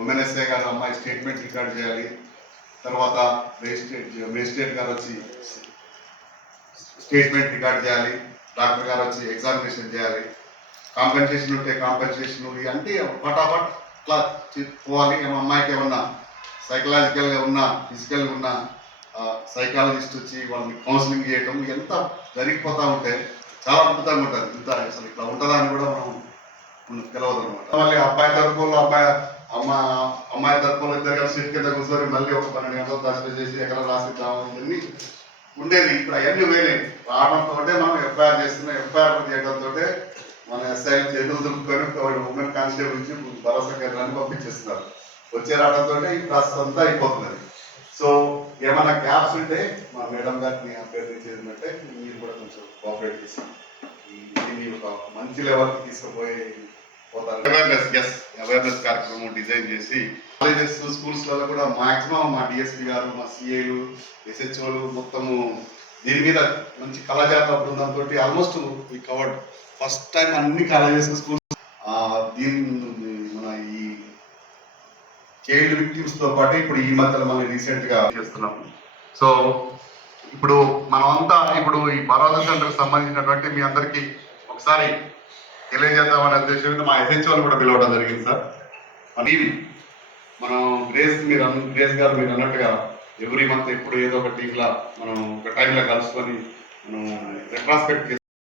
Women SI గారు అమ్మాయి statement record చేయాలి. తర్వాత మేజిస్ట్రేట్ గారు వచ్చి స్టేట్మెంట్ రికార్డ్ చేయాలి. డాక్టర్ గారు వచ్చి ఎగ్జామినేషన్ చేయాలి. కాంపెన్సేషన్ ఉంటే కాంపెన్సేషన్ అంటే పటాపట్ ఇట్లా పోవాలి. అమ్మాయికి ఏమన్నా సైకలాజికల్గా ఉన్నా ఫిజికల్గా ఉన్న సైకాలజిస్ట్ వచ్చి వాళ్ళని కౌన్సిలింగ్ చేయడం ఎంత జరిగిపోతూ ఉంటే చాలా అద్భుతంగా ఉంటుంది. ఇంత అసలు ఇట్లా ఉంటుందా అని కూడా మనం తెలియదు అనమాట. మళ్ళీ అబ్బాయి తరపులో అమ్మాయి తరపులో ఇద్దరు కలిసి సీట్ కింద కూర్చొని మళ్ళీ ఒక 12 గంటలు దర్శనం చేసి ఎక్కడ రాసిద్దాము ఇవన్నీ ఉండేది. ఇప్పుడు అవన్నీ వేరేవి రావడంతో మనం ఎఫ్ఐఆర్ చేస్తున్నాం. ఎఫ్ఐఆర్ చేయడంతో మన ఎస్ఐ చేతులు దులుపుకొని ఉమెన్ కానిస్టేబుల్ నుంచి భరోసా కేంద్రాన్ని పంపించేస్తున్నారు. వచ్చే రావడంతో ఈ ప్రాసెస్ అంతా అయిపోతున్నది. సో ఏమైనా గ్యాప్స్ ఉంటే మా మేడం గారిని అభ్యర్థించేదంటే మీరు కూడా కొంచెం కోఆపరేట్ చేసి దీన్ని ఒక మంచి లెవెల్కి తీసుకుపోయి పోతారు. అవేర్నెస్ కార్యక్రమం డిజైన్ చేసి కాలేజెస్ స్కూల్స్లలో కూడా మాక్సిమం మా డిఎస్పీ గారు, మా సిఐలు, ఎస్హెచ్ఓలు మొత్తము దీని మీద మంచి కళాజాత బృందంతో ఆల్మోస్ట్ ఈ కవర్డ్ ఫస్ట్ టైం అన్ని కాలేజెస్ స్కూల్స్ దీని మన ఈ చైల్డ్ విక్టిమ్స్ తో పాటు ఇప్పుడు ఈ మధ్యలో మనం రీసెంట్ గా చేస్తున్నాము. సో ఇప్పుడు మనమంతా ఇప్పుడు ఈ భరోసా సెంటర్కి సంబంధించినటువంటి మీ అందరికీ ఒకసారి తెలియజేద్దామనే ఉద్దేశంతో మా ఎస్హెచ్ఓలు కూడా పిలవడం జరిగింది సార్. మనం గ్రేస్ గారు మీరు అన్నట్టుగా ఎవ్రీ మంత్ ఎప్పుడు ఏదో ఒక టీంలా మనం ఒక టైంలో కలుసుకొని మనం రెట్రాస్పెక్ట్